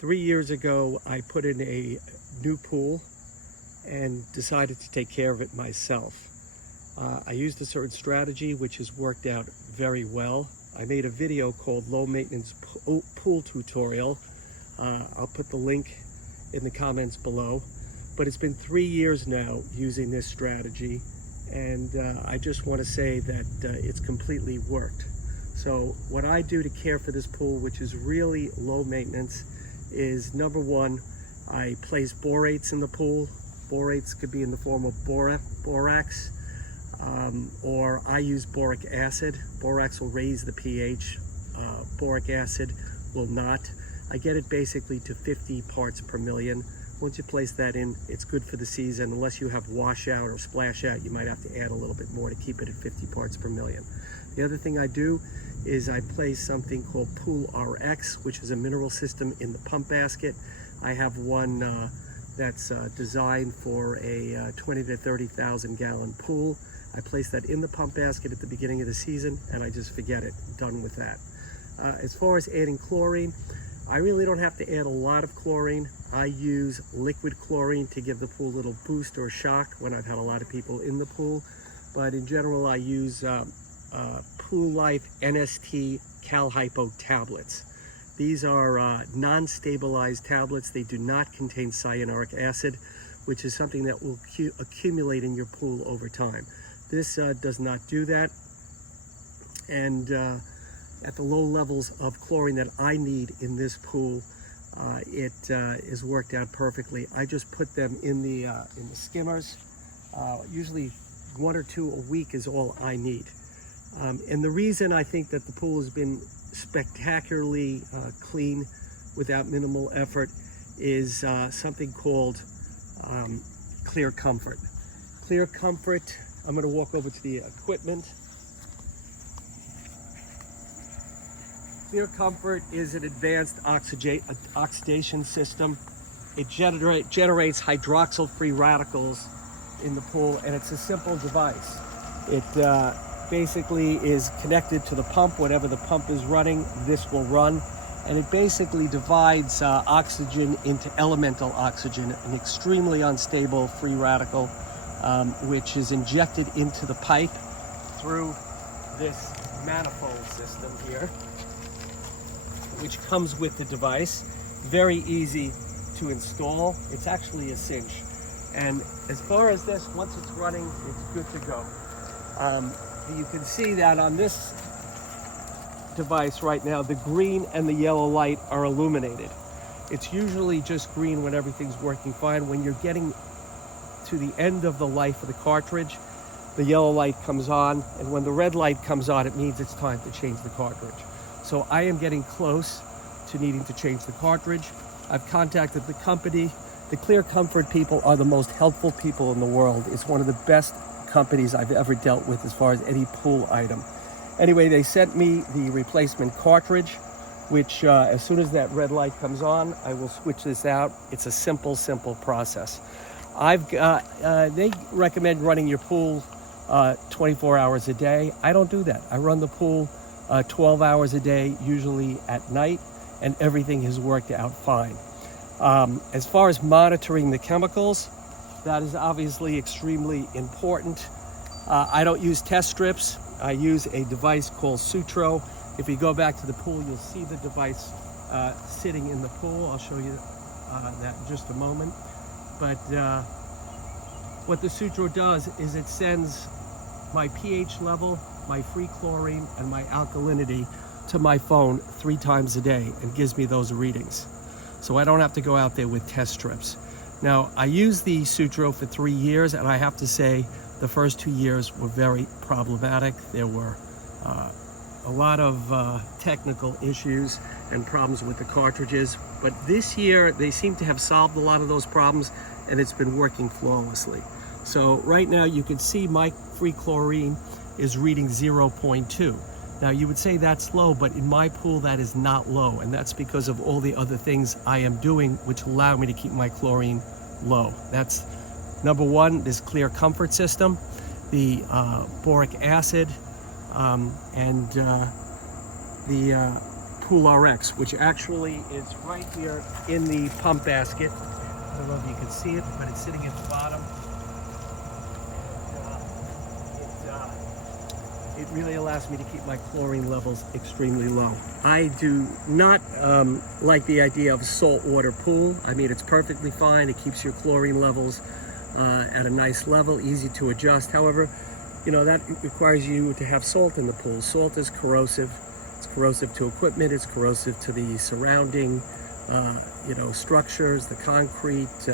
3 years ago, I put in a new pool and decided to take care of it myself. I used a certain strategy which has worked out very well. I made a video called Low Maintenance Pool Tutorial. I'll put the link in the comments below. But it's been 3 years now using this strategy, and I just want to say that it's completely worked. So what I do to care for this pool, which is really low maintenance, is number one, I place borates in the pool. Borates could be in the form of borax, or I use boric acid. Borax will raise the pH, boric acid will not. I get it basically to 50 parts per million. Once you place that in, it's good for the season. Unless you have washout or splash out, you might have to add a little bit more to keep it at 50 parts per million. The other thing I do is I place something called Pool RX, which is a mineral system in the pump basket. I have one that's designed for a 20 to 30,000 gallon pool. I place that in the pump basket at the beginning of the season, and I just forget it, done with that. As far as adding chlorine, I really don't have to add a lot of chlorine. I use liquid chlorine to give the pool a little boost or shock when I've had a lot of people in the pool. But in general, I use Pool Life NST Cal Hypo tablets. These are non-stabilized tablets. They do not contain cyanuric acid, which is something that will accumulate in your pool over time. This does not do that. And at the low levels of chlorine that I need in this pool, it is worked out perfectly. I just put them in the skimmers. Usually 1 or 2 a week is all I need. And the reason I think that the pool has been spectacularly clean without minimal effort is something called Clear Comfort. Clear Comfort, I'm going to walk over to the equipment. Clear Comfort is an advanced oxidation system. It generates hydroxyl free radicals in the pool, and it's a simple device. It basically is connected to the pump. Whatever the pump is running, this will run. And it basically divides oxygen into elemental oxygen, an extremely unstable free radical, which is injected into the pipe through this manifold system here, which comes with the device. Very easy to install. It's actually a cinch. And as far as this, once it's running, it's good to go. You can see that on this device right now, the green and the yellow light are illuminated. It's usually just green when everything's working fine. When you're getting to the end of the life of the cartridge, the yellow light comes on, and when the red light comes on, it means it's time to change the cartridge. So I am getting close to needing to change the cartridge. I've contacted the company. The Clear Comfort people are the most helpful people in the world. It's one of the best companies I've ever dealt with as far as any pool item. Anyway, they sent me the replacement cartridge, which as soon as that red light comes on, I will switch this out. It's a simple process. They recommend running your pool 24 hours a day. I don't do that. I run the pool 12 hours a day, usually at night, and everything has worked out fine. As far as monitoring the chemicals, that is obviously extremely important. I don't use test strips. I use a device called Sutro. If you go back to the pool, you'll see the device sitting in the pool. I'll show you that in just a moment. But what the Sutro does is it sends my pH level, my free chlorine, and my alkalinity to my phone 3 times a day and gives me those readings. So I don't have to go out there with test strips. Now, I used the Sutro for 3 years, and I have to say the first 2 years were very problematic. There were a lot of technical issues and problems with the cartridges, but this year they seem to have solved a lot of those problems, and it's been working flawlessly. So right now you can see my free chlorine is reading 0.2. Now you would say that's low, but in my pool that is not low, and that's because of all the other things I am doing which allow me to keep my chlorine low. That's number one, this Clear Comfort system, the boric acid, and the Pool RX, which actually is right here in the pump basket. I don't know if you can see it, but it's sitting at the bottom. It really allows me to keep my chlorine levels extremely low. I do not like the idea of a saltwater pool. I mean, it's perfectly fine. It keeps your chlorine levels at a nice level, easy to adjust. However, you know, that requires you to have salt in the pool. Salt is corrosive. It's corrosive to equipment. It's corrosive to the surrounding, you know, structures, the concrete,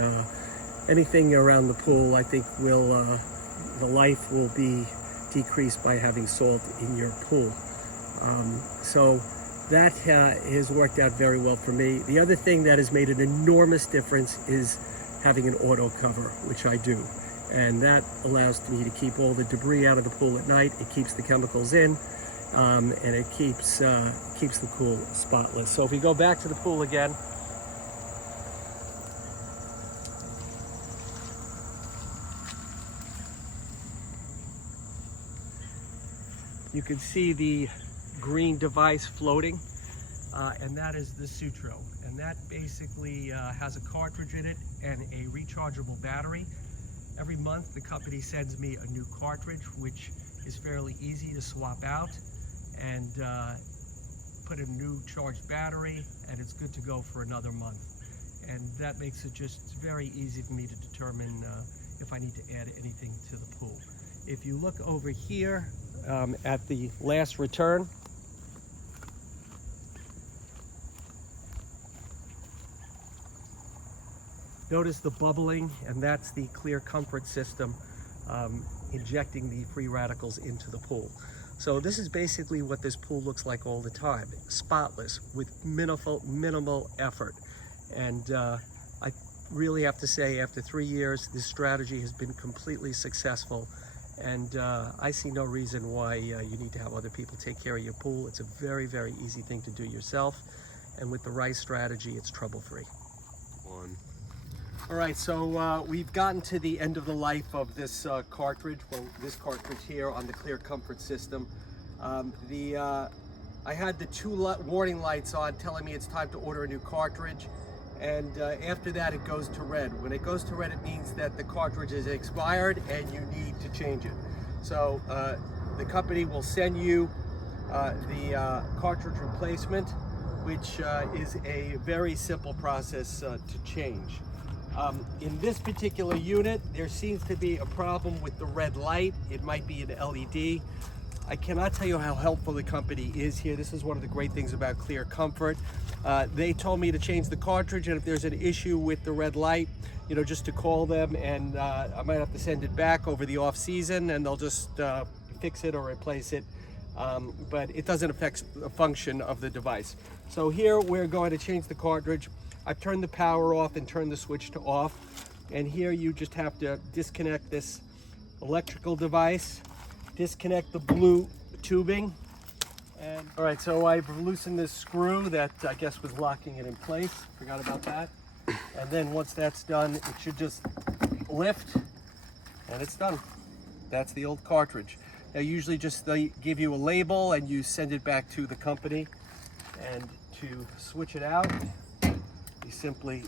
anything around the pool. I think will the life will be decreased by having salt in your pool. So that has worked out very well for me. The other thing that has made an enormous difference is having an auto cover, which I do. And that allows me to keep all the debris out of the pool at night. It keeps the chemicals in, and it keeps the pool spotless. So if we go back to the pool again, you can see the green device floating, and that is the Sutro. And that basically has a cartridge in it and a rechargeable battery. Every month the company sends me a new cartridge, which is fairly easy to swap out and put in a new charged battery, and it's good to go for another month. And that makes it just very easy for me to determine if I need to add anything to the pool. If you look over here, at the last return, notice the bubbling, and that's the Clear Comfort system injecting the free radicals into the pool. So this is basically what this pool looks like all the time, spotless, with minimal effort. And I really have to say, after 3 years, this strategy has been completely successful. And I see no reason why you need to have other people take care of your pool. It's a very, very easy thing to do yourself. And with the right strategy, it's trouble-free. All right, so we've gotten to the end of the life of this cartridge. Well, this cartridge here on the Clear Comfort system. I had the 2 warning lights on telling me it's time to order a new cartridge. And after that, it goes to red. When it goes to red, it means that the cartridge is expired and you need to change it. So the company will send you the cartridge replacement, which is a very simple process to change. In this particular unit, there seems to be a problem with the red light. It might be an LED. I cannot tell you how helpful the company is here. This is one of the great things about Clear Comfort. They told me to change the cartridge, and if there's an issue with the red light, you know, just to call them, and I might have to send it back over the off season, and they'll just fix it or replace it. But it doesn't affect the function of the device. So here we're going to change the cartridge. I've turned the power off and turned the switch to off. And here you just have to disconnect this electrical device, disconnect the blue tubing. And all right, so I've loosened this screw that I guess was locking it in place. Forgot about that. And then once that's done, it should just lift and it's done. That's the old cartridge. Now usually just they give you a label and you send it back to the company. And to switch it out, you simply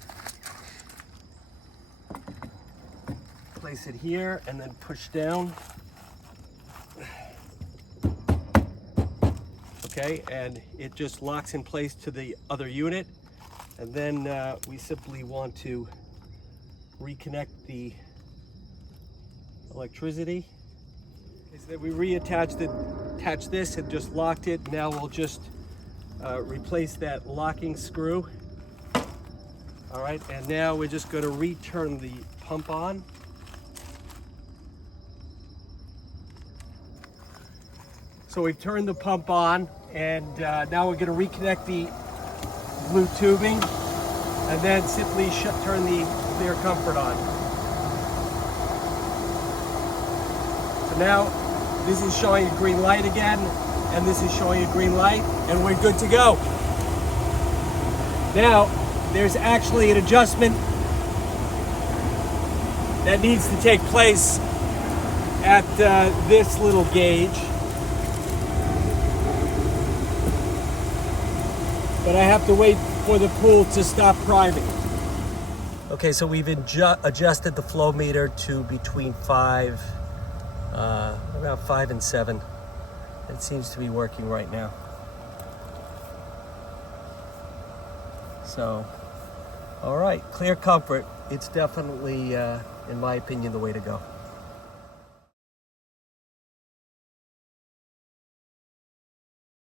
place it here and then push down. Okay, and it just locks in place to the other unit. And then we simply want to reconnect the electricity. Okay, so then we attach this and just locked it. Now we'll just replace that locking screw. All right, and now we're just going to return the pump on. So we've turned the pump on, and now we're going to reconnect the blue tubing, and then simply turn the Clear Comfort on. So now this is showing a green light again, and this is showing a green light, and we're good to go. Now, there's actually an adjustment that needs to take place at this little gauge. but I have to wait for the pool to stop priming. Okay, so we've adjusted the flow meter to between about 5 and 7. It seems to be working right now. So, all right, clear comfort. It's definitely, in my opinion, the way to go.